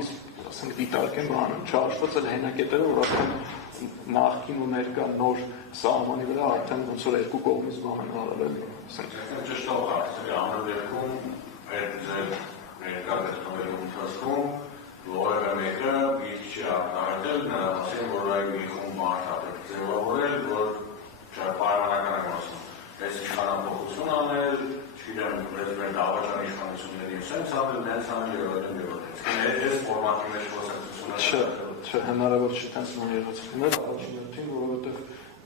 հանգիստ ասենք դիտարկեն բանը չհաշված էլ հենակետերը որ արդեն նախքին ու ներկա նոր սահմանի վրա արդեն ոնց որ երկու կողմից բան են արել ասենք ճշտով հարցերի ամեներքում այդ ներկա դեպքերի ընթացքում որևէ մեկը իր չի արտահայտել ասեն որ այ մի խումբ մարդ ապրեք ձևավորել որ պայմանական է ասում այս իշխանապողություն անել չգիտեմ մեր դավաճան իշխանությունների սենց անել նենց անել եւ այս ֆորմատի մեջ խոսակցությունը չէ հնարավոր չի տենց նույն եղածություններ առաջին հերթին որովհետեւ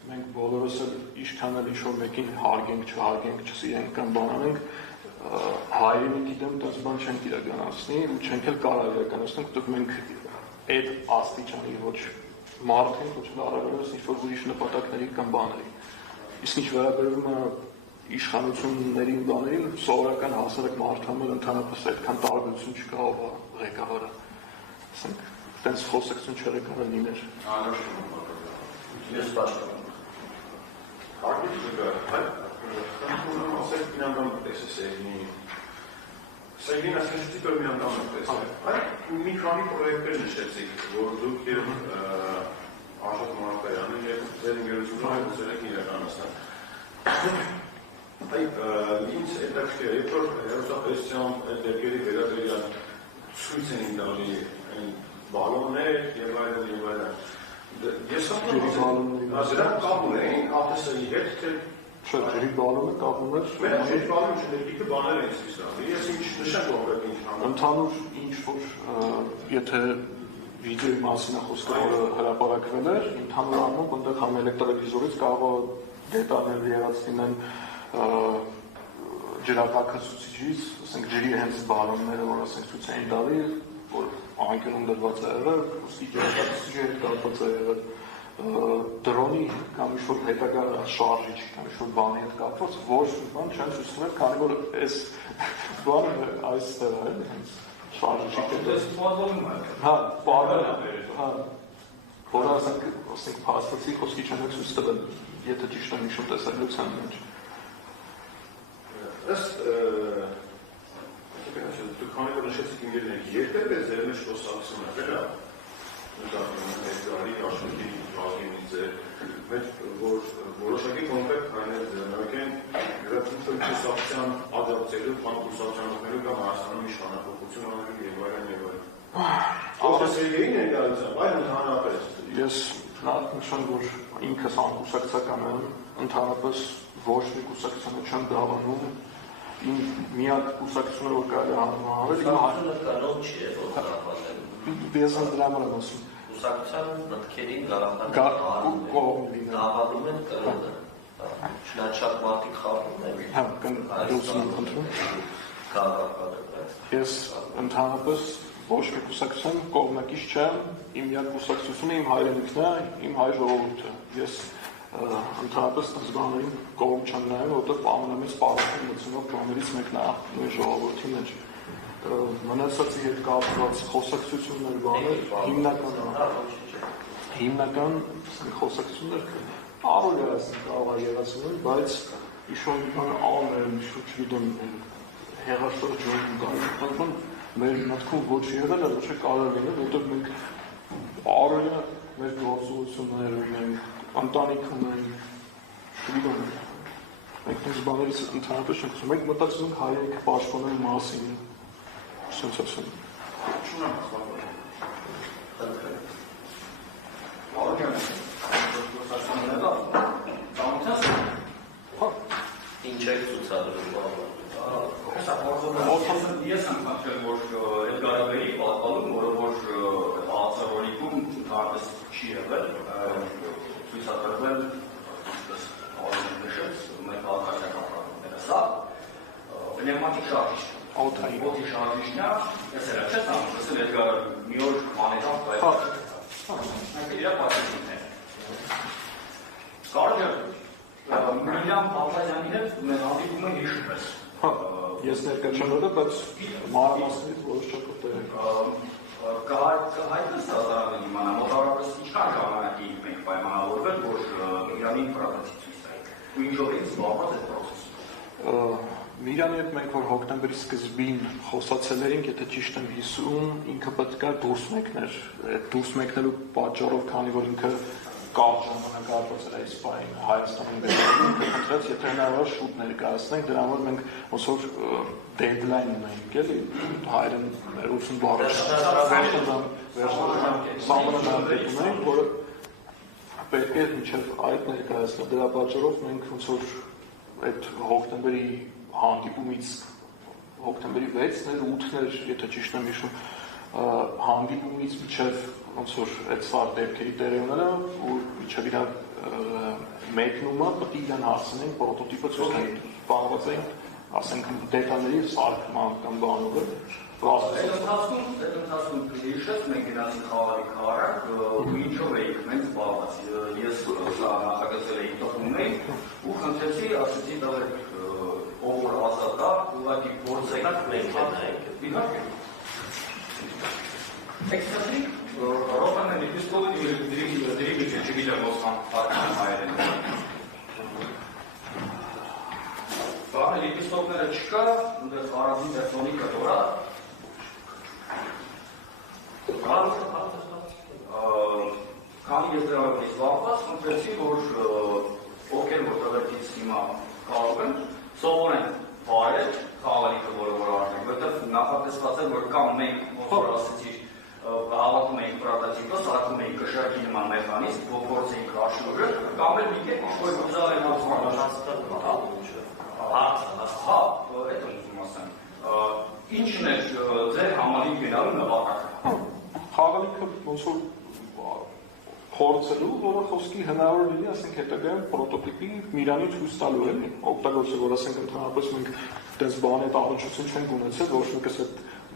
մենք բոլորս էլ ինչքան էլ ինչ-որ մեկին հարգենք, չհարգենք, չսիրենք կամ բանանենք հայրենիքի դեմ տես բան չենք իրականացնի ու չենք էլ կարող իրականացնել, որտեղ մենք այդ աստիճանի ոչ մարդ ենք, ոչ առավելապես ինչ-որ ուրիշ նպատակների կամ բաների։ Իսկ ինչ վերաբերում է իշխանություններին բաներին, սովորական հասարակ մարդամեր ընդհանրապես այդքան տարբերություն չկա ով է ղեկավարը։ Ասենք, տենց խոսակցություն չեղեկան լիներ։ Ես պաշտպանում եմ։ Սեյնին ասենց տիպը մի անդամ եմ տեսել։ Այդ մի քանի պրոյեկտներ նշեցիք, որ դուք և Արժատ Մանուկայանը և ձեր ընկերությունը ուզել եք իրականացնել։ Ինձ հետաքրքիր է, երբ որ հեռուստատեսության դեպքերի վերաբերյալ ցույց են տալի բալոններ և այլն։ Ես դրանք կապում էին ԱՏՍ-ի հետ, թե Չէ, ջրի բալոնը կապում էր։ Մենք ջրի բալոնը չներգիկը բաներ են ցույց տալի։ Ես ինչ նշեմ կոնկրետ ինչ անում։ Ընդհանուր ինչ-որ եթե վիդեոյի մասին է խոսքը, որը հրապարակվել էր, ընդհանուր առմամբ այնտեղ համ էլեկտրովիզորից կարող է դետալներ եղած լինեն ջրատաքացուցիչից, ասենք ջրի հենց բալոնները, որ ասենք ցույց էին տալի, որ անկյունում դրված է եղել, ուստի ջրատաքացուցիչի հետ կապված է եղել դրոնի կամ ինչ-որ հետագա շարժիչ կամ ինչ-որ բանի հետ կապված ոչ բան չեն ցույց տվել, քանի որ այս բանը այստեղ է, հենց շարժիչի հետ։ Հա, հա, որ ասենք փաստացի խոսքի չեն ցույց տվել, եթե ճիշտ եմ հիշում տեսագրության մեջ։ Ըստ դուք քանի որ նշեցիք ինգերներ, երբեք է ձեր մեջ խոսակցություն եղել է Էդգարի աշխարհի ռազմից մեր որոշակի կոնկրետ կաներ ձեռնարկել են գրաֆիկի կուսակցության աջակցելու, կուսակցականելու կամ Հայաստանում իշխանապողություն անելու եւ այլն։ Արտասերային ներկայացում, այլ ընդհանրապես։ Ես նախ նշեմ, որ ինքս անկուսակցական եմ, ընդհանրապես ոչ մի կուսակցությունը չեմ դավանում, իմ միակ կուսակցությունը, որ կարելի է հանձնարարել, Կուսակցությունը կանոն չի, որ գաղափարներ։ Ես դրա համար եմ ասում։ Կուսակցության մտքերին գաղափարներ դավանում են կրոնը։ Շնաչակ մարդիկ խաղում են։ Հա, դուսում ընդրում։ Ես ընդհանրապես ոչ մի կուսակցության կողմնակից չեմ, իմ միակ կուսակցությունը իմ հայրենիքն է, իմ հայ ժողովուրդը։ Ես ընդհանրապես բաներին կողմ չեմ նայում, որովհետև ամենամեծ պարտություն մտցնող կողմերից մեկն է նույն ժողովրդի մեջ։ Մնացածի հետ կապված խոսակցություններ բաներ հիմնական խոսակցություններ առօրյա կարող է եղածնել, բայց ինչ-որ բան անել, ինչ-որ չգիտեմ հեղաշրջում կամ մեր մտքում ոչ եղել է, ոչ է կարող լինել, որովհետև մենք առօրյա մեր գործողություններ ունենք, ընտանիք ունենք, չգիտեմ մենք այս բաներից ընդհանրապես չենք խոսում, մենք մտածում ենք հայրենիքը պաշտպանելու մասին, sense of sin. Ինչ եք ցուցադրում։ Ես եմ հաշվել, որ Էդգարավերի պատմում, որ ԱԱՑ-ռոլիկում ընդհանրապես չի եղել, ցույցադրվել մեր քաղաքացիական պրոբլեմները։ Սա պնևմատիկ շարժիչ է։ Օդի շարժիչն է, տեսել եք, չէ՞, ասել Էդգարը մի օր մանետավ բայց մենք իր պատմությունն է։ Կարելի է Միրյամ Պապազյանի հետ մեր հանդիպումը հիշում ես։ Ես ներկա չեմ եղել, բայց մանրամասներից որոշ չափով տեղ կհայտնես հազարավեն իմանա, մոտավորապես ինչքան ժամանակի մենք պայմանավորվել, որ Իրանի ինֆրակրատի ցույց տայինք, ու ինչով ենք զբաղված այդ պրոցեսում։ Միրանի հետ մենք որ հոկտեմբերի սկզբին խոսացել էինք, եթե ճիշտ եմ հիշում, ինքը պետք է դուրս մեկներ, այդ դուրս մեկնելու պատճառով, քանի որ ինքը կար ժամանակ արված էր այս պահին Հայաստանում վերջին, ինքը խնդրեց, եթե հնարավոր շուտ ներկայացնենք, դրա համար մենք ոնց որ deadline ունենք, էլի, հայերեն 80 բառը վերջնաժամկետ ունենք, որը պետք է մինչև այդ ներկայացնել, դրա պատճառով մենք ոնց որ այդ հոկտեմբերի հանդիպումից հոկտեմբերի 6-ն էր, 8-ն էր, եթե ճիշտ եմ հիշում, հանդիպումից մինչև ոնց որ այդ սար դեպքերի տերևները ու մինչև իր մեկնումը պետք է իրան հասցնենք պրոտոտիպը ցույց տալ, բանված էին, ասենք դետալների սարքման կամ բանովը Այդ ընթացքում հիշեց մենք գնացինք խաղալի քարակ ու ինչով էինք մենք զբաղված, ես սա նախագծել էի տխում էի ու խնդրեցի, ասեցի տղեր ով որ ազատ կա, ուղղակի գործենք մենք ենք իհարկե Էքստրիկ ռոպանը դիսկովի դրիգիչ չգիտեմ ոսկան պատկան հայերեն Բանը լիպիստոկները չկա, ունդես առազին տերսոնիկը դորա Քանի ես դրավակ ես վաղված, խնդրեցի, որ ովքեր որ տղերքից հիմա կարող են, սովորեն բարել խաղալիքը, որը արդեն, որտեղ նախատեսված է, որ կամ մենք, որ ասեցի, հավաքում էինք պրոտոտիպը, սարքում էինք կշարքի նման մեխանիզմ, ողորց էինք աշխորը, կամ էլ մի կետ ինչ-որ ուզալ են այդ ուզում ասեմ, ինչն է ձեր համալին գնալու նվատակը։ Խաղալիքը ոնց որ փորձելու, որը խոսքի հնարավոր լինի, ասենք հետագայում պրոտոտիպի Միրանի ցույց տալու էլի, օգտագործել, որ ասենք ընդհանրապես մենք դες բան այդ առողջություն չենք ունեցել, ոչ մեկս այդ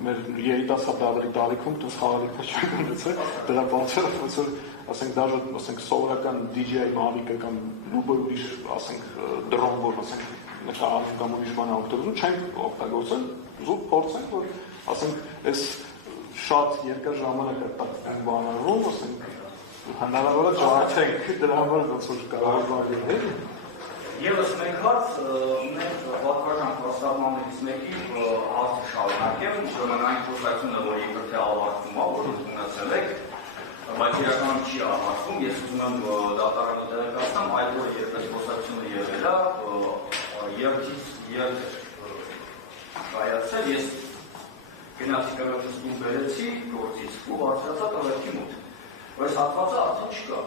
մեր երիտասարդների տարիքում դες խաղալիքը չենք ունեցել, դրա պատճառով ոնց որ ասենք դաժե ասենք սովորական DJI Mavic-ը կամ լուբը ուրիշ ասենք դրոն, որ ասենք նկարահանում կամ ուրիշ բան օգտագործում, չենք օգտագործել, զուտ փորձենք, որ ասենք այս շատ երկար ժամանակ է տակ բանալու, ասենք հնարավոր է ճանաչենք դրա համար ոնց որ կարող է լինել։ Եվս մեկ հարց, մենք պատվարժան պրոստատմաններից մեկի հարցը շարունակեմ, ուրեմն այն խոսակցությունը, որ իբրթե ավարտվում է, որ ունեցել եք, բայց իրականում չի ավարտվում, ես ուզում եմ դատարանը տեղեկացնեմ, այդ որ երբեք խոսակցությունը եղել է, երբից կայացել, ես գնացի կրոջուսկին բերեցի գործից ու հարցացա տղերքի մոտ, որ այս հատվածը արդեն չկա,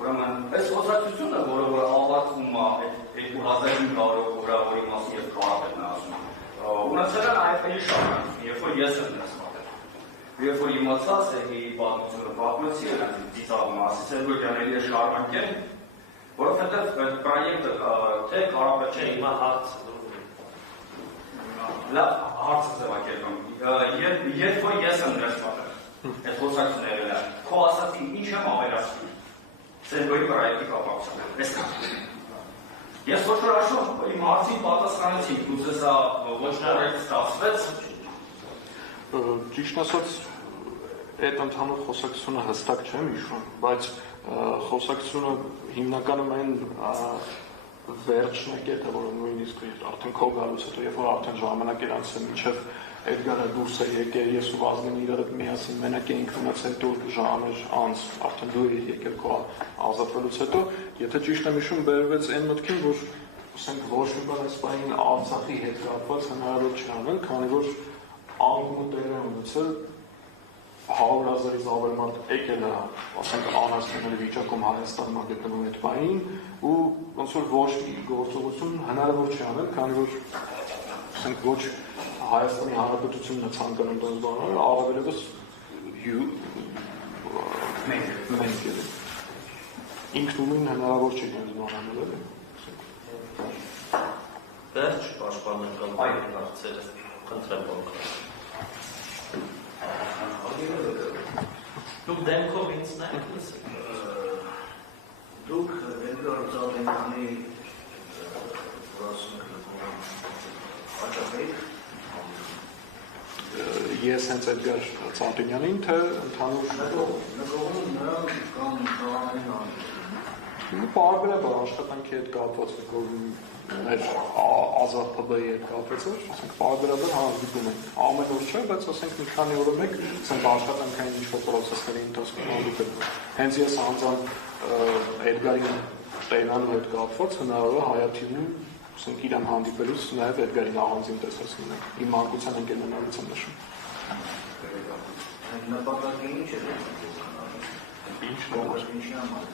ուրեմն այս խոսակցությունը, որը ավարտվում է այդ 2500 որի մասին ես կարապետն ասում, ունեցել են այդպելի շարունակություն, երբ որ ես եմ ներս մատել, երբ որ իմացա Սերգեյի պատմությունը պատմեցի, ծիծաղում ասեցի, որ յանելի է շարունակեն, որովհետև այդ պրոյեկտը թե կարապետ չէ հիմա հարց լավ հարցը ձևակերպում, երբ որ ես եմ ներս մատել, այդ խոսակցությունը եղել է, քո ասացին ինչ եմ ավելացնում, Սերգեյի պրոյեկտի կապակցությամբ, այսքան։ Ես ոչ որ աշխում իմ հարցին պատասխանեցինք, ուզես սա ոչ կորեկտ ստացվեց։ Ճիշտ ասած, այդ ընդհանուր խոսակցությունը հստակ չեմ հիշում, բայց խոսակցությունը հիմնականում այն վերջն է կետը, որը նույնիսկ արդեն քո գալուց հետո, երբ որ արդեն ժամանակ էր անցել մինչև Էդգարը դուրս է եկել, ես ու Վազգենը իրար հետ միասին մենակ էինք մնացել դուր ժամեր անց, արդեն դու էիր եկել քո ազատվելուց հետո, եթե ճիշտ եմ հիշում, բերվեց այն մտքին, որ ասենք ոչ մի բան այս բանին Արցախի հետ կապված հնարավոր չի անել, քանի որ անկումը տեղ է ունեցել 100,000-ից ավել մարդ եկել է, ասենք անասնների վիճակում Հայաստանում գտնվում այդ բանին ու ոնց որ ոչ մի գործողություն հնարավոր չի անել, քանի որ ասենք ոչ Հայաստանի Հանրապետությունն է ցանկանում դրանց բաները, առավելևս մենք էլ ինքնուրույն հնարավոր չի դրանց բաները։ Վերջ պաշտպանական այդ հարցերը խնդրեմ օգնել։ Դուք դեմքով ինձն եք լսել։ Դուք Էդգար Ծառայանի Աշակերտ Ես հենց Էդգար Ծառայանին, թե ընդհանուր նկողում նրան կամ Ծառայանին պարբերաբար աշխատանքի հետ կապված մեր ազատ ՊԲ-ի հետ կապված էր, ասենք պարբերաբար հանդիպում ենք, ամեն օր չէ, բայց ասենք մի քանի օրը մեկ, ասենք աշխատանքային ինչ-որ պրոցեսների ընթացքում հանդիպել։ Հենց ես անձամբ Էդգարին Տեյնանու հետ կապված հնարավոր է Հայաթիվում, ասենք իրան հանդիպելուց նաև Էդգարին աղանձին տեսածին ենք, իմ մանկության ընկերներներից եմ նշում։ Նպատակը ինչ է։ Ինչ կողմեր։ Ինչի համար։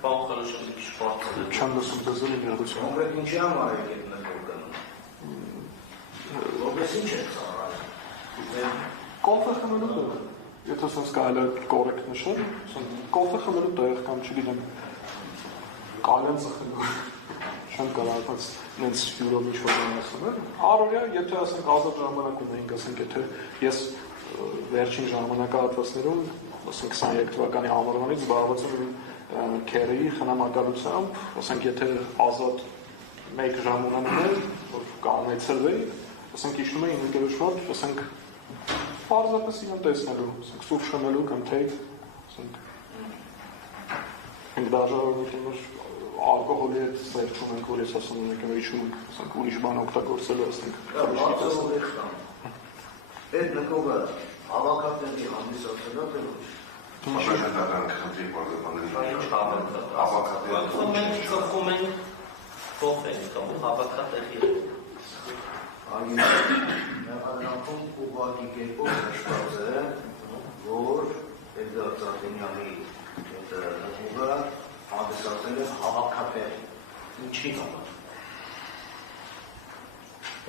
Պարոն Խարոշյան, մի քիչ բարձր է։ Չեմ լսում ձեզ էլ ներողություն։ Կոնկրետ ինչի համար եք այդ նկատառում։ Որպես ինչ է ծառայ։ Կոֆե խմելու տեղ։ Եթե ասես կարելի է կորեկտ նշել, կոֆե խմելու տեղ կամ չգիտեմ կալեն ծխելու։ Չեմ կարող բայց նենց հյուրով ինչ-որ բան ասել։ Առօրյա, եթե ասենք ազատ ժամանակ ունեինք, ասենք եթե ես վերջին ժամանակահատվածներում, ասենք 23 թվականի ամառվանից զբաղված եմ քերի խնամակալությամբ, ասենք եթե ազատ 1 ժամ ունենալ, որ կանայցրվեի, ասենք իջնում էի ընկերոջով, ասենք պարզապես իրեն տեսնելու, ասենք սուրճ շնելու կամ թեյ, ասենք դաժարություններ ալկոհոլի հետ սեր չունենք, որ ես ասում ունենք, իջում ենք, ասենք ուրիշ բան օգտագործելու, ասենք Այդ նկողը հավաքատենի հանդիսացելա թե ոչ։ Մասնագիտական խնդիր Մենք ծխում ենք կոֆե կամ հավաքատեղի։ Նախադրանքում ուղղակի կերպով նշված է, որ Էդգար Ծառուկյանի նկողը հանդիսացել է հավաքատեղ։ Ինչի համար։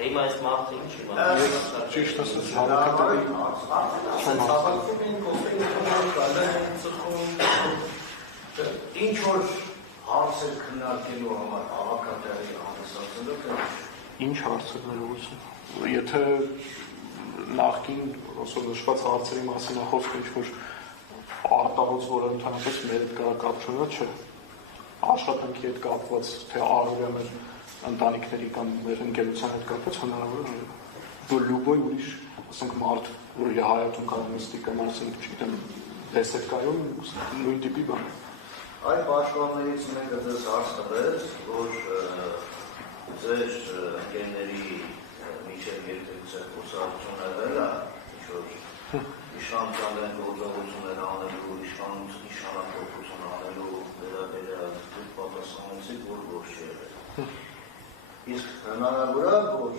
Հիմա այս մարդը ինչի համար։ Ճիշտ ասած հավաքատեղի Հավաքում են կոֆե Ինչ որ հարցեր քննարկելու համար հավաքատեղի հանդիսացելու թե Ինչ հարցեր ներողություն։ Եթե նախքին ասող նշված հարցերի մասին է խոսքը ինչ-որ արտահոց, որը ընդհանրապես մեր հետ կապ չունի, չէ։ Աշխատանքի հետ կապված, թե առօրյա մեր ընտանիքների կամ մեր ընկերության հետ կապված հնարավոր է որ լուբոյ ուրիշ, ասենք մարդ, որ իր հայատում կարող նստի կամ ասենք, չգիտեմ, բեսեդկայում նույն տիպի բան։ Այդ պաշտպաններից մեկը ձեզ հարց տվեց, որ ձեր ընկերների միջև երկրի խոսակցություն եղել է, ինչ-որ իշխանության գործողություններ անելու, իշխանափոխություն անելու վերաբերյալ պատասխանեցիք, որ ոչ չի եղել։ Իսկ հնարավոր է, որ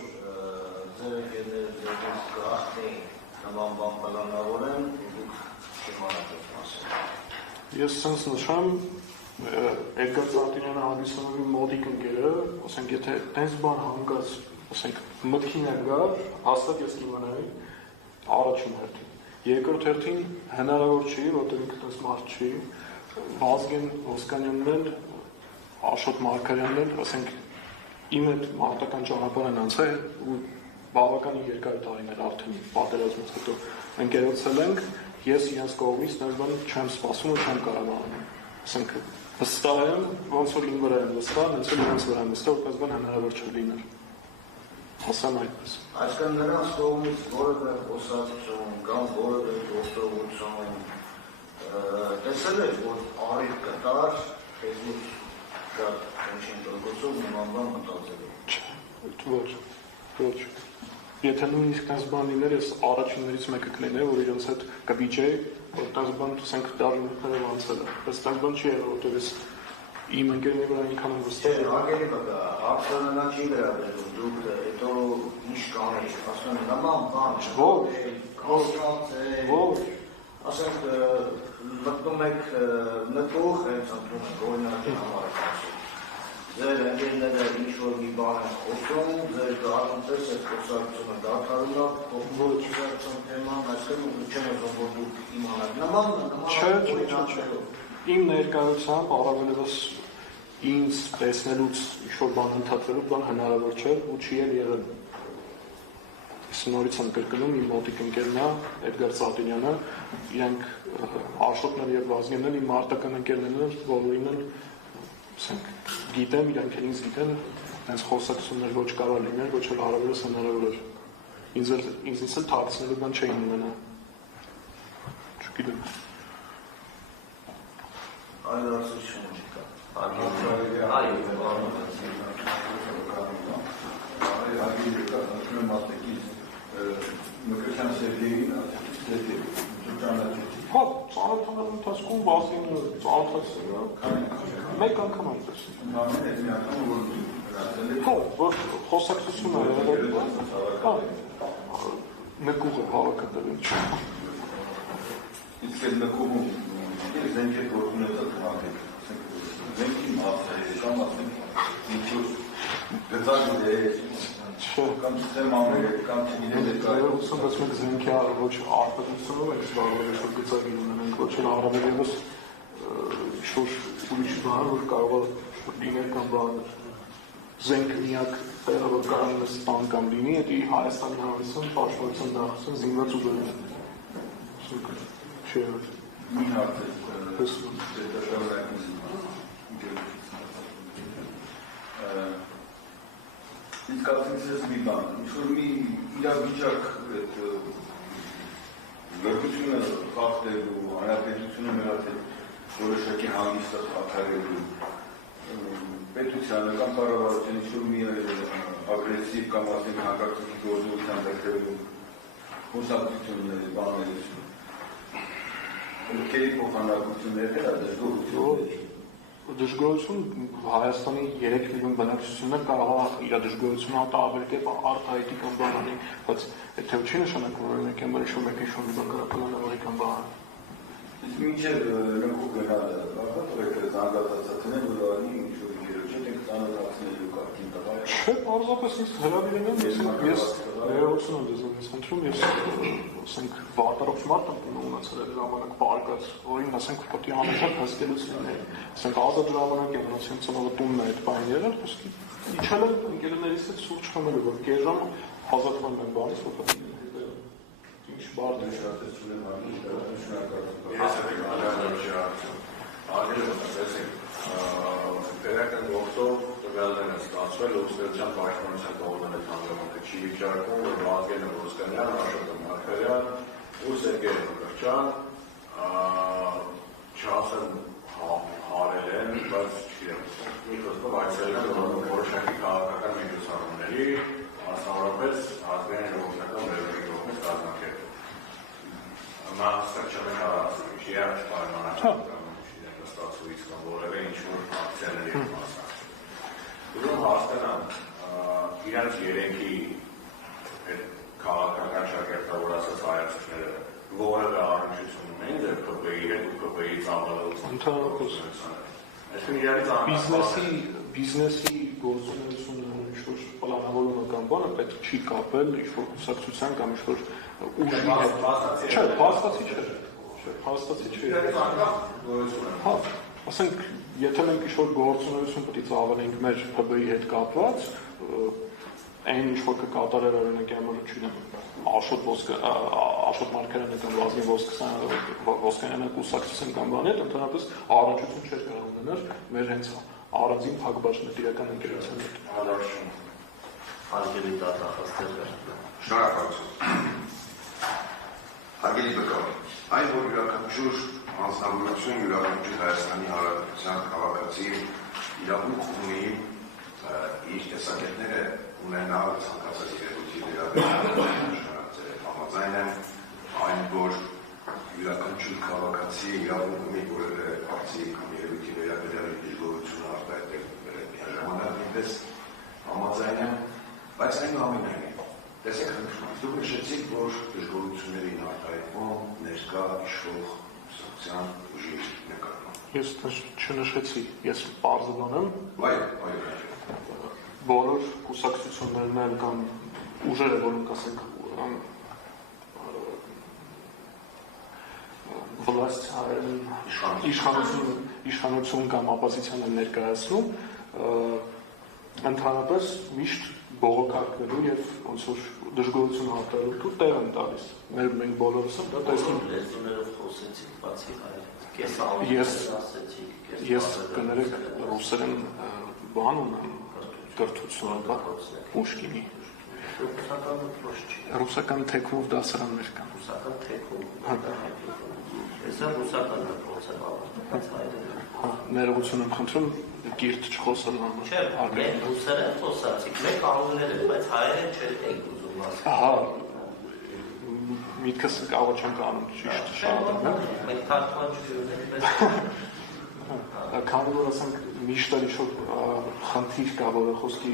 ձեր ընկերները ձեզ կախտեին նման բան պլանավորեն, դուք չիմանաք այդ մասին։ Ես սենց նշեմ, Էդգար Ծառուկյանը հանդիսանալու մոտիկ ընկերը, ասենք, եթե տենց բան հանգած, ասենք, մտքին է գար, հաստատ ես կիմանայի առաջին հերթին։ Երկրորդ հերթին հնարավոր չի, որտեղ ինքը տես մարդ չի, Վազգեն Ոսկանյանն էլ, Աշոտ Մարգարյանն էլ, ասենք, իմ այդ մարտական ճանապարհ են անցել ու բավականին երկար տարիներ արդեն պատերազմից հետո ընկերոցել ենք, ես իրենց կողմից նոր բան չեմ սպասում ու չեմ կարող անել։ Ասենք վստահ եմ, ոնց որ իմ վրա եմ վստահ, հենց որ իրենց վրա եմ վստահ, որպես բան հնարավոր չէ լինել։ Ասեմ այդպես։ Այսինքն նրանց կողմից որևէ խոսակցություն կամ որևէ գործողություն տեսել եք, որ առիթ կտար, Facebook շատ ինչին դրգոցով նման բան մտածելու։ Ոչ։ Եթե նույնիսկ տես բան լիներ, ես առաջիններից մեկը կլիներ, որ իրենց հետ կվիճեի, որ տես բան ասենք դարումներով անցել է։ Բայց տես բան չի եղել, որտեղ ես իմ ընկերների վրա այնքան եմ վստահ։ Չէ, հարգելի բակա, հարցը նա չի վերաբերում, դուք հետո ինչ կանեիք, ասում եմ, նման բան, Ոչ, ասենք մտնում եք նկող, հենց ընդում եք օրինակի համար ձեր ընկերները ինչ-որ մի բան են խոսում, ձեր գաղտնպես այդ խոսակցությունը դադարում է, խոսակցություն թեման, այսքան չեն ուզում, որ դուք իմանաք, նման Իմ ներկայությամբ առավելևս ինձ տեսնելուց ինչ-որ բան ընդհատվելու բան հնարավոր չէ ու չի եղել։ Ես նորից եմ կրկնում, իմ մոտիկ ընկերն է, Էդգար Ծառուկյանը, իրենք Աշոտն էլ և Վազգենն էլ, իմ մարտական ընկերներն էլ, բոլորին էլ գիտեմ, իրենք էլ ինձ գիտեն, հենց խոսակցություններ ոչ կարող լիներ, ոչ էլ առավելս հնարավոր էր։ Ինձ էլ թաքցնելու բան չէին ունենա։ Չգիտեմ։ Այլ հարցություն չկա։ Հա, ծանոթանալու ընթացքում բասինը ծանոթացել մեկ անգամ այնպես։ Հա, որ խոսակցություն է եղել, հա, նկուղ է հավաքատել ինչ։ Իսկ այդ նկուղում զենք է որ ունեցած հանեք, զենքի մասը է, կամ ասենք ինչ-որ գծագի է, կամ չեմ ամեր, կամ չգիտեմ է կայ։ 81 զենքի ոչ արտադրությունով ենք զբաղվել ինչ-որ գծագի ունենենք, ոչ էլ առավել ևս ինչ-որ ուրիշ բան, որ կարող է լինել կամ բաներ։ Զենք միակ տեղը, որ կարող է ստան կամ լինի, դա Հայաստանի Հանրապետության պաշտպանության նախարարության զինված ուժերն են։ Չէ, մի հարց է, իսկ ասենք ես մի բան, ինչ-որ մի իրավիճակ լրգությունը խախտելու, հանրապետությունը մեր հետ որոշակի հանգիստը խաթարելու, պետությանը կամ կառավարության ինչ-որ մի ագրեսիվ կամ ասենք հակակցի գործողության դեպքերում խոսակցությունների, բաների ովքերի փոխանակություններ է դժգոհություն։ Դժգոհություն Հայաստանի 3 միլիոն բնակչություններ կարող է իր դժգոհությունը հատավեր կերպ արտահայտի կամ բանանի, բայց եթե չի նշանակում որ մեկը ինչ-որ մեկը ինչ-որ մի բան կարող կլանավորի կամ բան։ Իսկ մինչև նկուղ գնալը, եք զանգվածացածն որ անի ինչ-որ ինքերոջեն եք ծանոթացնելու կարգին տղա։ Չէ, պարզապես ինձ հրավիրել են, ես ներողություն եմ ձեզ խնդրում, ես ասենք վատառոց մարդ եմ ունեցել այդ ժամանակ պարկած, որին ասենք պետք է անհետք հասկելուց լինել, ասենք ազատ ժամանակ եմ ունեցել ծնողը տունն է այդ բան եղել, ոսկի իջել եմ ընկերներից հետ սուրճ խմելու, որ կես ժամ ազատվում եմ բանից, որ պետք է ինչ բարդ է շատեցում եմ Տեղական գործով տվյալները ստացվել ուսուցչական պաշտպանության կողմից հանգամանքը չի վիճակում, որ Վազգեն Ոսկանյան, Աշոտ Մարգարյան ու Սերգեյ Մկրտչյան չասեն հարել են, բայց չգիտեմ, մի խոսքով այցելել են որոշակի քաղաքական միջոցառումների, մասնավորապես ազգային ժողովրդական վերաբերյալ կողմից կազմակերպել։ Նա հստակ չեմ ասում, չի պայմանական ստացուից կամ որևէ ինչ-որ ակցիաների մասնակցել։ Ուրեմն հասկանամ, իրանց երենքի քաղաքական շակերտավոր ասած հայացքները որևէ առնչություն ունեն դեռ ԿՊ-ի հետ ու ԿՊ-ի ծավալություն։ Բիզնեսի գործունեությունը ինչ-որ պլանավորումը կամ բանը պետք չի կապել ինչ-որ կուսակցության կամ ինչ-որ ուժի հետ։ Չէ, փաստացի չէ։ Հա, ասենք, եթե մենք ինչ-որ գործունեություն պետք է ծավալենք մեր ՊԲ-ի հետ կապված, այն ինչ-որ կկատարել օրինակ ямар չունեմ, Աշոտ Մարգարյանը կամ Վազգեն Ոսկանյանը կուսակցության կամ բան հետ, ընդհանրապես առնչություն չէր կարող ունենալ մեր հենց առանձին փակbaşնետիրական ընկերության հետ։ Հարգելի դատախազներ։ Շնորհակալություն։ Հարգելի բկավ, այն որ յուրաքանչյուր անձնավորություն յուրաքանչյուր Հայաստանի Հանրապետության քաղաքացի իրավունք ունի իր տեսակետները ունենալ ցանկացած երևույթի վերաբերյալ համաձայն եմ այն որ յուրաքանչյուր քաղաքացի իրավունք ունի որևէ ակցիայի կամ երևույթի վերաբերյալ դժգոհությունը արտահայտել միաժամանակ ինձ համաձայն եմ, բայց այնուամենայնիվ տեսեք խնդրում, դուք նշեցիք, որ դժգոհություններին արտահայտվում ներկա իշխող կուսակցության ուժի նկատմամբ։ Ես չնշեցի, ես պարզաբան եմ։ Այո։ Բոլոր կուսակցություններն են կամ ուժերը, որոնք ասենք վլաստ իշխանություն կամ ապոզիցիան են ներկայացնում, ընդհանրապես միշտ բողոքարկվելու եւ ոնց որ դժգոհություն հատելու տեղ են տալիս։ Մենք բոլորս դա տեսնում ենք։ Լեզուներով խոսեցիք, բացի հայերեն։ Ես կներեք ռուսերեն բան ունեմ, կրթություն, Պուշկինի։ Ռուսական թեքվով դասարաններ կան։ Ռուսական թեքվով։ Սա ռուսական փորձը բավական հայերեն։ Ներողություն եմ խնդրում գիրտ չխոսել համար։ Չէ, մենք ռուսերեն խոսացիք, մենք անգլերեն, բայց հայերեն չենք ուզում ասել։ Ահա, միտքս կարող չեմ կանում ճիշտ շարունակել։ Մենք թարգմանչությունների պես Քանի որ ասենք միշտ ինչ-որ խնդիր կա, որը խոսքի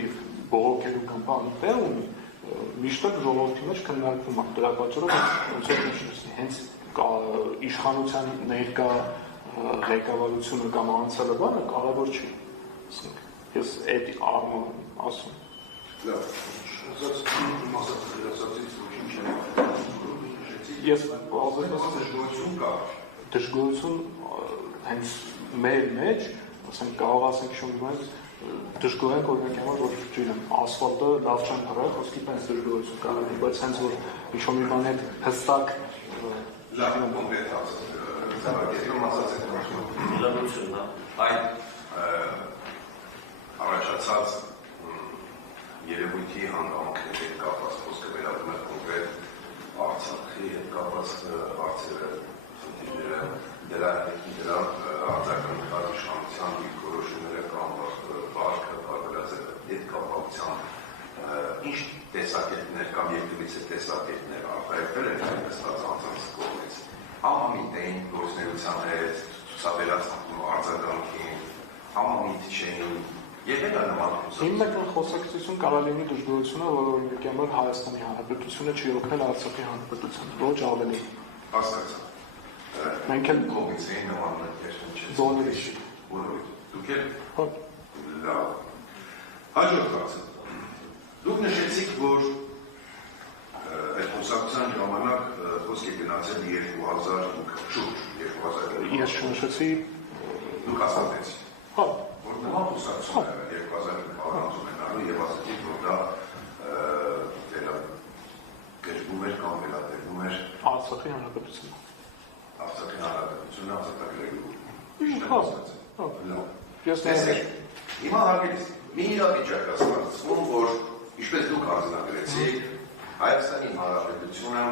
բողոքելու կամ բանի տեղ ունի, միշտ ժողովրդի մեջ քննարկվում է դրա պատճառով ոնց է նշեցի հենց իշխանության ներկա ղեկավարությունը կամ անցյալը բանը կարևոր չի, ասենք ես այդ առումով ասում ես դժգոհություն հենց մեր մեջ ասենք կարող ասենք շուտ դժգոհ ենք օրինակ որ չգիտեմ ասֆալտը լավ չեն հրել խոսքի պես դժգոհություն կարող է բայց հենց որ ինչ-որ մի բան հետ հստակ լավ կոնկրետ ասեմ լավությունն է այն առաջացած երևույթի հանգամանքների հետ կապված խոսքը վերաբերում է կոնկրետ Արցախի հետ կապված հարցերը խնդիրները դրա արձագանքած իշխանության դիրքորոշումները կամ վարկը բարբերած այդ կապակցությամբ ինչ տեսակետներ կամ երկրից է տեսակետներ արտահայտվել են այստեղ անձանց կողմից համամիտային գործունեության հետ ցուցաբերած արձագանքին համամիտ չէին Եթե դա նման հիմնական խոսակցություն կարող լինի դժգոհությունը, որ օրինակ Հայաստանի Հանրապետությունը չի օգնել Արցախի Հանրապետությանը, ոչ ավելի հասկացա մենք էլ կողմից էին նման բոլորի չի դուք էլ լավ հաջորդ հարցը դուք նշեցիք, որ այդ խոսակցության ժամանակ խոսք է գնացել 2000 ես չնշեցի դուք ասացիք որ նման խոսակցություն 2000 առանցում են անում եւ ասացիք, որ դա գերբում էր կամ վերատերվում էր Արցախի Հանրապետությունը Արցախի Հանրապետությունը ազատագրելու Ես հիմա հարգելիս մի իրավիճակ ասացվում, որ ինչպես դուք արձանագրեցիք Հայաստանի Հանրապետությունը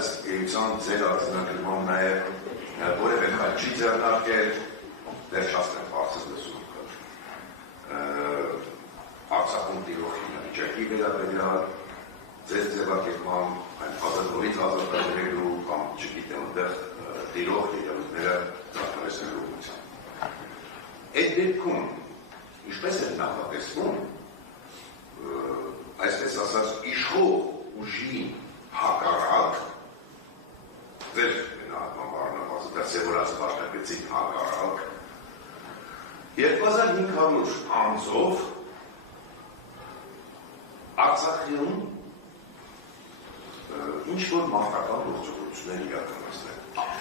ըստ էության ձեր արձանագրման նաև որևէ խաչ չի ձեռնարկել դեռ շաստեն բարձր լսում Արցախում տիրող իրավիճակի վերաբերյալ ձեր ձևակերպման ազատորից ազատագրելու կամ չգիտեմ այդտեղ տիրող իրավիճակները ծառայելու ուղղությամբ այդ դեպքում ինչպես է նախատեսվում այսպես ասած իշխող ուժի հակառակ ձեր նահատմաբարնապասը դասևորած պաշտակեցիկ հակառակ 2500 անձով Արցախում ինչ-որ մարտական գործողություններ իրականացնել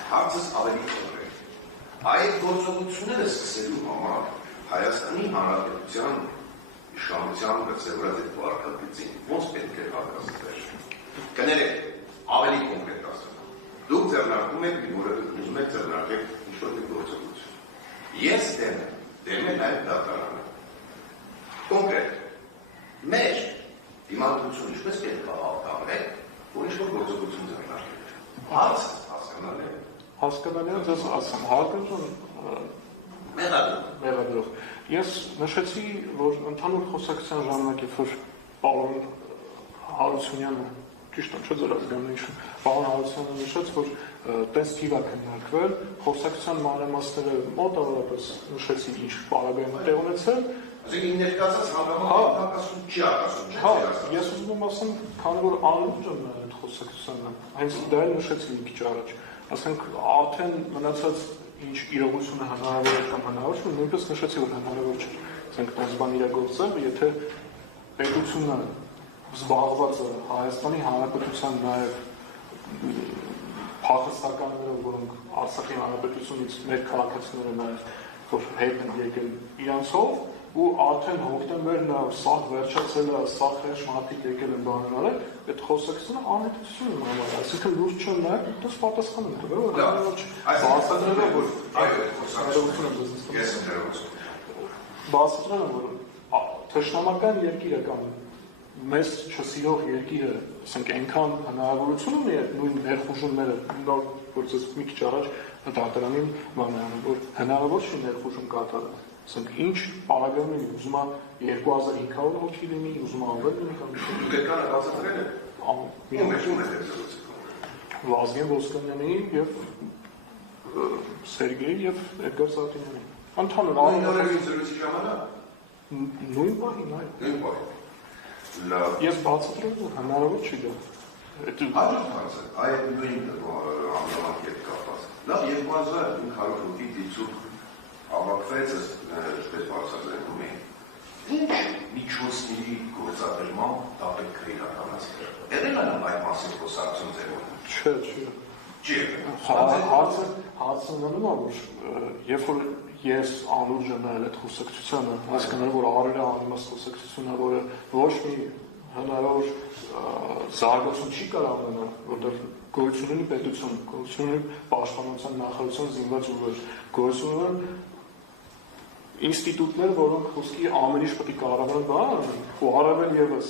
հարցս ավելի կոնկրետ այդ գործողությունները սկսելու համար Հայաստանի Հանրապետության իշխանության դասևորած այդ վարկագծին ոնց պետք է հակազդել կներեք ավելի կոնկրետ ասեմ դուք ձեռնարկում եք ուզում եք ձեռնարկել ինչ-որ գործողություն ես դեմ է նաև դատարանը կոնկրետ մեր դիմադրություն ինչպես պետք է հավաքվել որ ինչ-որ գործողություն ձեռնարկել հարցը հասկանալի է ձեզ ասեմ հարգանք մեղադրող ես նշեցի որ ընդհանուր խոսակցության ժամանակ երբ որ պարոն Հարությունյանը ճիշտ է չէ ձեր ազգանունը պարոն Հարությունյանը նշեց որ տես թիվ է քննարկվել խոսակցության մանրամասները մոտավորապես նշեցի ինչ պարագայում տեղ ունեցել Այսինքն ներկայացած հանգամանքն չի արտասում Հա, ես ուզում եմ ասեմ, քանի որ անլուրջ եմ այդ խոսակցությանը, հենց դա էլ նշեցի մի քիչ առաջ, ասենք արդեն մնացած ինչ իրողությունը հնարավոր է կամ հնարավոր չէ, նույնպես նշեցի, որ հնարավոր չէ, ասենք տես բան իրագործել, եթե պետությունը զբաղված է Հայաստանի Հանրապետության նաև փախստականները, որոնք Արցախի Հանրապետությունից մեր քաղաքացիները նաև որ հետ են եկել իրանցով ու արդեն հոկտեմբերն է, սաղ վերջացել է, սաղ հեշ մարդիկ եկել են բաներ արել, այդ խոսակցությունը անհետություն են համար, այսինքն լուրջ չեն նայել, դες պատասխան են տվել, որ բացատրել են, որ թշնամական երկիրը կամ մեզ չսիրող երկիրը, ասենք այնքան հնարավորություն ունի նույն ներխուժումները նոր որ ես մի քիչ առաջ դատարանին բանանում, որ հնարավոր չի ներխուժում կատարել։ Ասենք ինչ պարագայում լինի, ուզում է 2500 հոգի լինի, ուզում է ավել լինի կամ ինչ։ Դուք եկան բացատրել եք։ Ում է Վազգեն Ոսկանյանի եւ Սերգեյ եւ Էդգար Սատինյանի։ Ընդհանուր Նույն զրույցի ժամանակ։ Նույն պահին, այո։ Նույն պահին։ Լավ։ Ես բացատրել եմ, հնարավոր չի դա։ Հաջորդ հարցը, այդ նույն ամենամարկ հետ կապված։ Լավ, 2500 հոգի դիցուկ ավակվեց, այսպես բացատրում էին։ Ինչ միջոցների գործադրման դա պետք է իրականացնել։ Եղել են այդ մասին խոսակցություն ձևով։ Չէ։ Հարցը նրանում է, որ երբ որ ես անուրջը նայել այդ խոսակցությանը, հասկանում որ արել է անիմաստ խոսակցությունը, որը ոչ մի հնարավոր զարգացում չի կարող ունենալ, որտեղ գոյություն ունի պետություն, գոյություն ունի պաշտպանության նախարարության զինված ուժեր, գոյություն ունեն ինստիտուտներ, որոնք խոսքի ամեն ինչ պետք է կառավարեն բան, ու առավել եւս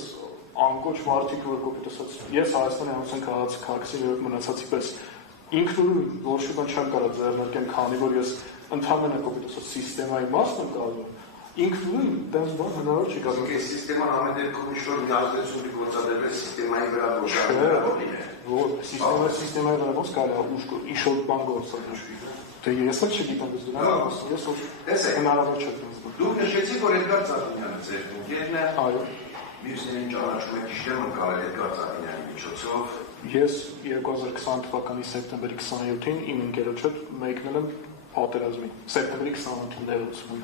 անկոչ մարդիկ, որ կոպիտ ասած, ես Հայաստանի Հանրապետության քաղաքացի եւ մնացածի պես ինքնուրույն ոչ մի բան չեմ կարող ձեռնարկեմ, քանի որ ես ընդհանրապես կոպիտ ասած սիստեմայի մասն եմ կարող, ինքնուրույն դες բան հնարավոր չի կարող։ Իսկ այս սիստեման ամեն դեպքում ինչ-որ մի ազդեցություն գործադրել սիստեմայի վրա ոչ Սիստեմայի վրա ոնց կարելի է ուշ ինչ-որ բան գործադրել։ Դե ես էլ չգիտեմ ես դրան, ես հնարավոր չէ դες։ Դուք նշեցիք, որ Էդգար Ծառուկյանը ձեր ընկերն է։ Այո։ Մյուսներին ճանաչում եք իշխեմ ընկալել Էդգար Ծառուկյանի միջոցով։ Ես 2020 թվականի սեպտեմբերի 27-ին իմ ընկերոջ հետ մեկնել եմ պատերազմի։ Սեպտեմբերի 28-ին ներողություն։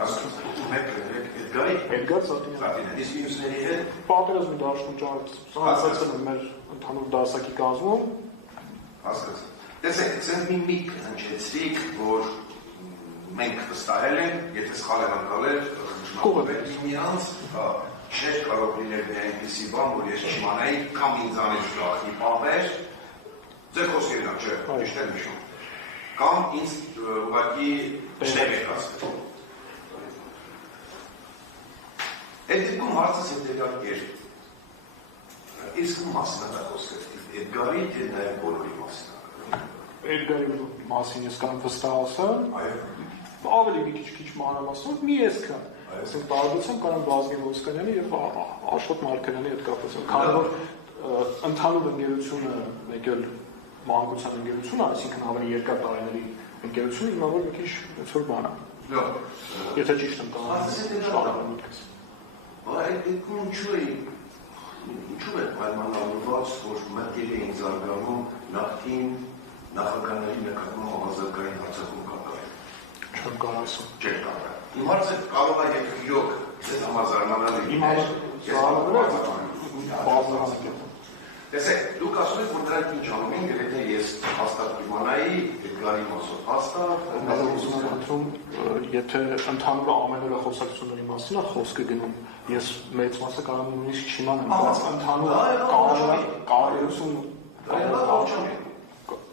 Էդգար Ծառուկյանը։ Իսկ մյուսների հետ պատերազմի դաշտում ծանոթացել եմ մեր ընդհանուր դասակի կազմում։ Հասկացա։ Տեսեք, ցենց մի միք հնչեցրիք, որ մենք վստահել ենք, եթե սխալ եմ անցալել, խշնապել միմյանց, չէր կարող լինել մի այնպիսի բան, որ ես չիմանայի, կամ ինձանից գախնի պահվեր, ձեր խոսքերն է, չէ, ճիշտ եմ հիշում, կամ ինձ ուղղակի շտև եք ասել։ Այդ դեպքում հարցս հետևյալ կերպ, իսկ մասնատա խոսքը, Էդգարի թե նաև բոլորի մասնատա։ Էդգարի մասին ես կարող վստահ ասեմ, ավելի մի քիչ մանրամասնով մի այսքան, այսինքն տարբերությամբ կարող Վազգեն Ոսկանյանի եւ Աշոտ Մարգարյանի հետ կապված։ Քանի որ ընդհանուր ընկերությունը մեկ էլ մանկության ընկերությունը, այսինքն ավելի երկար տարիների ընկերությունը, հիմա որ մի քիչ այսօր բան է։ Լավ։ Եթե ճիշտ եմ կարող։ Այդ ինչու է պայմանավորված, որ մտքեր էին զարգանում նախկին նախագահների նկատմամբ համազգային հարձակում կատարել։ Չեմ կարող ասել։ Չէ կարող։ Իմ հարցը կարող է իրոք ձեզ համազարմանալ Իմ հարցը Տեսեք, դուք ասում եք, որ դրանք ինչ անում են, եթե ես հաստատ իմանայի, Էդգարի մասով հաստատ, եթե ընդհանուր ամեն օրը խոսակցությունների մասին է խոսքը գնում, ես մեծ մասը կարող եմ նույնիսկ չիմանամ, բայց ընդհանուր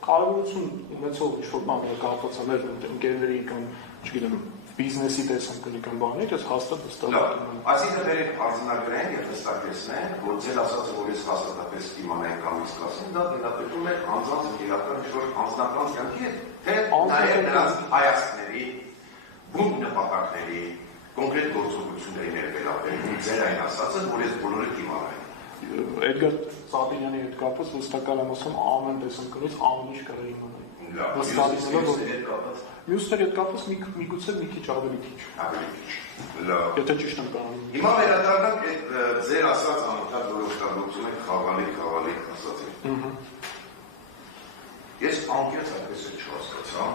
կարևորություն ունեցող ինչ-որ բան կապված է մեր ընկերների կամ, չգիտեմ, բիզնեսի տեսանկյունի կամ բանի, ես հաստատ վստահ եմ։ Այսինքն վերեք արձանագրեն եւ վստահեցնեն, որ ձեր ասածը, որ ես հաստատապես իմանայի կամ իսկ ասեմ, դա դեպքում է անձանց իրական ինչ-որ անձնական կյանքի հետ, թե նաեւ նրանց հայացքների, բուն նպատակների, կոնկրետ գործողությունների ներկայացնելու ձեր այն ասածը, որ ես բոլորը կիմանայի։ Էդգար Ծառուկյանի հետ կապված վստահ եմ ասում ամեն տեսանկյունից ամեն ինչ կարող իմանալ։ Վստահեցնելով որ մյուսների հետ կապված միգուցե մի քիչ ավելի քիչ։ Ավելի քիչ։ Լավ։ Եթե ճիշտ եմ կարողանում։ Հիմա վերադառնանք այդ ձեր ասած անընդհատ որոշտարությունը խաղալի ասացին։ Ես անկեղծ այդպես չհասկացա,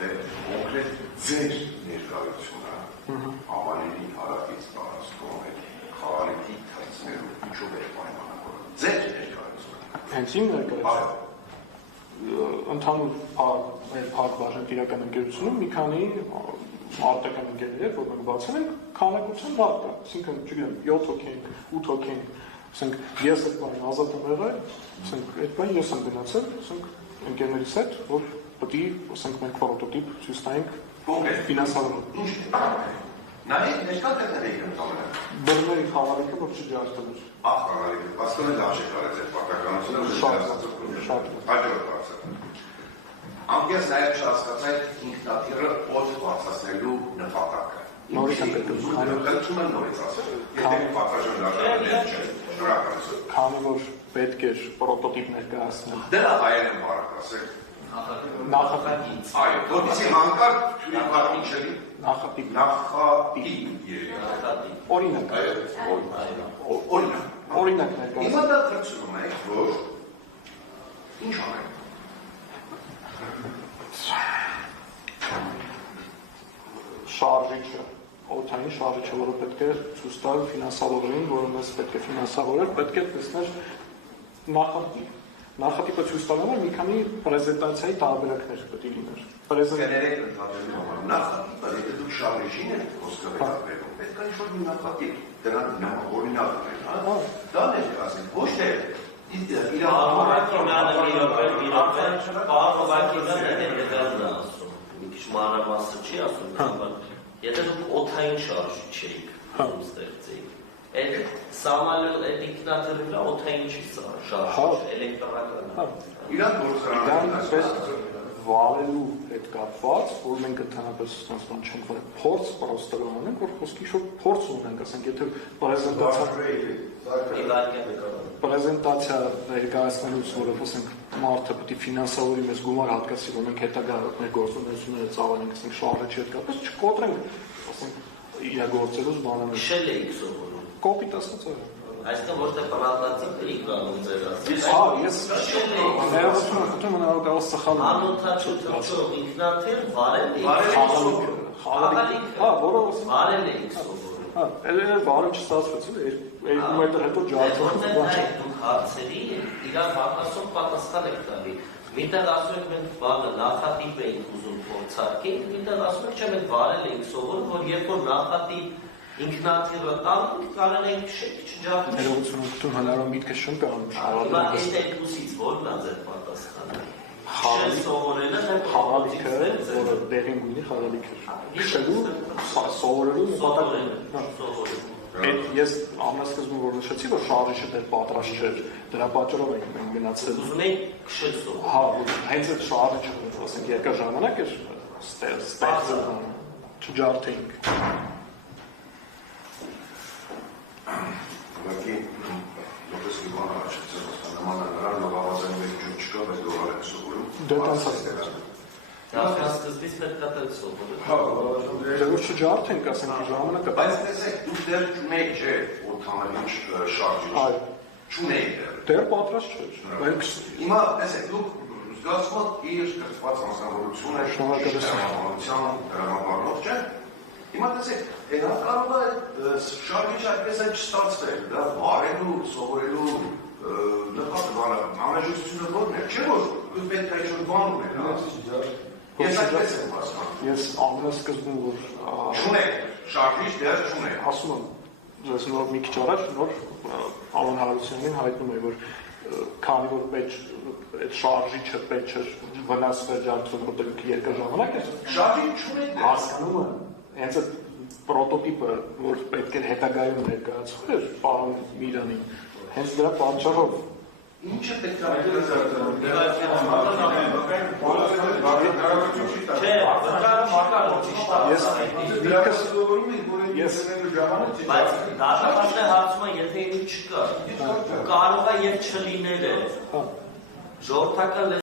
թե կոնկրետ ձեր ներկայությունը ավալերի հարավից տարածքում է խաղալի թայցներում ինչով է պայմանավորված։ Ձեր ներկայությունը։ Հենց իմ ներկայությունը։ Ընդհանուր փակ բաժան իրական ընկերությունում մի քանի արտական ընկերներ, որ մենք բացել ենք, քանակության վառ կա, այսինքն, չգիտեմ, 7 հոգի ենք, 8 հոգի ենք, ասենք, ես այդ բանը ազատ եմ եղել, ասենք, այդ բանը ես եմ գնացել, ասենք, ընկերներիս հետ, որ պետք է, ասենք, մենք պրոտոտիպ ցույց տայինք ֆինանսավորում։ Ինչ է։ Նայեք, ներկա տեղների են տալը։ Բռների խաղալիքը, որ չջարդել էր։ Խաղալիքը, բաստոնը լավ չի կարել ձեր պարտականությունը, շատ։ Հաջորդ հարցը։ անկես նաև չհասկացա ինքնաթիռը օդ բարձրացնելու նպատակը։ Նորից եմ պետք Խնդրում եմ նորից ասել, եթե պատվաժան դաշնակցել չէ, շնորհակալություն։ Քանի որ պետք էր պրոտոտիպ ներկայացնել։ Դրա հայերեն բարակ ասել։ Նախատիպ։ Այո, որպեսզի հանկարծ թույլ բառին չելի։ Նախատիպ։ Նախատիպ։ Օրինակ։ Օրինակ։ Օրինակ ներկայացնել։ Հիմա դա թրծում է, որ ինչ անենք։ Շարժիչը, օդային շարժիչը, որը պետք է ցույց տալ ֆինանսավորին, որը մեզ պետք է ֆինանսավորել, պետք է տեսնել նախատիպ։ Նախատիպը ցույց տալու համար մի քանի պրեզենտացիայի տարբերակներ պետք է լիներ։ Կներեք ընդհանրելու համար նախատիպը, եթե դուք շարժիչին եք խոսքը վերաբերում, պետք է ինչ-որ մի նախատիպ, դրան օրինակ ունեն, հա։ Դա ներկայացնել, ոչ թե մանրամասը չի ասում, եթե դուք օդային շարժիչ էիք ստեղծեիք, այդ սամալել այդ ինքնաթիռը օդային չի շարժիչ, էլեկտրական է։ Իրանք գործարանը վարելու հետ կապված, որ մենք ընդհանրապես ստացվում չենք, որ փորձ պրոստը անենք, որ խոսքի շուտ փորձ ունենք, ասենք, եթե պրեզենտացիա ներկայացնելուց, որով ասենք մարդը պետք է ֆինանսավորի մեզ գումար հատկացի, որ մենք հետագա մեր գործունեությունները ծավալենք, ասենք շարժիչի հետ կապված, չկոտրենք, ասենք, իրագործելուց բանանը։ Քշել էիք սովորում։ Կոպիտ ասած է։ Այստեղ ոչ թե պրակտիկ էիք անում ձեր ասած։ Ես ներողություն խնդրում եմ կարող սխալ անօթաչու թռչող ինքնաթիռ վարել էիք։ Հա, որը վարել էիք սովորում։ Հա, էլ վարում չստացվեց, 2 մետր հետո ջարդում դուք հարցերի իրար հակասող պատասխան եք տալի։ Միտեղ ասում եք մենք բանը նախատիպ էինք ուզում փորձարկենք, միտեղ ասում եք չէ մենք վարել էինք սովորում, որ երբ որ նախատիպ ինքնաթիռը տանք, կարող ենք քշել չջարդել։ Ներողություն խնդրում հնարավոր միտքը շնկանում Հիմա այս երկուսից որն է ձեր պատասխանը։ Քշել սովորելը թե խաղալիքը, որը դեղին գույնի խաղալիք է։ Քշելու, սովորելու նպատակը։ Ես ամենասկզբում որ նշեցի, որ շարժիչը դեռ պատրաստ չէր, դրա պատճառով ենք գնացել։ Ուզում եք քշել սովորել։ Հա, հենց այդ շարժիչը, ասենք, երկար ժամանակ էր ստեղծել, չջարդեինք։ Ուղղակի որպես մի բան առաջացել, նման նրան լավազանում եք ջուր չկա, բայց դողալ եք սովորում։ Դե տանցած է։ Դա սկզբից պետք է դել սովորել։ Հա, Դե որ չջարդենք, ասենք, ժամանակը։ բայց տեսեք, դուք դեռ չունեք, չէ, օդանավիչ շարժիչ։ Չունեք դեռ։ Դեռ պատրաստ չէր։ Հիմա տեսեք, դուք զգացմամբ իր կրծված անձնավորություն եք, շնորհակալություն, դրամապարով, չէ։ Հիմա տեսեք, դա կարող է շարժիչ այդպես է չստացվել, դա վարելու, սովորելու նպատակը անհրաժեշտությունը որն է, չէ՞ որ դուք պետք է ինչ-որ բան ունենաք։ Ես այդպես եմ հասկանում։ Ես ամենասկզբում որ Չունեք, շարժիչ դեռ չունեք։ ասում եմ, ես նոր մի քիչ առաջ նոր Արոն Հարությունյանին հայտնում եմ, որ քանի որ այդ շարժիչը պետք չէր վնասվել ջարդում, որտեղ երկար ժամանակ է։ Շարժիչ չունեք։ Հասկանում եմ, հենց այդ պրոտոտիպը, որ պետք է հետագայում ներկայացվեր էր պարոն Միրանին, հենց դրա պատճառով Ինչը պետք է Բայց դաշնապաշտը հարցում է, եթե ինչ չկա, կարող է և չլինել է, ժողովրդական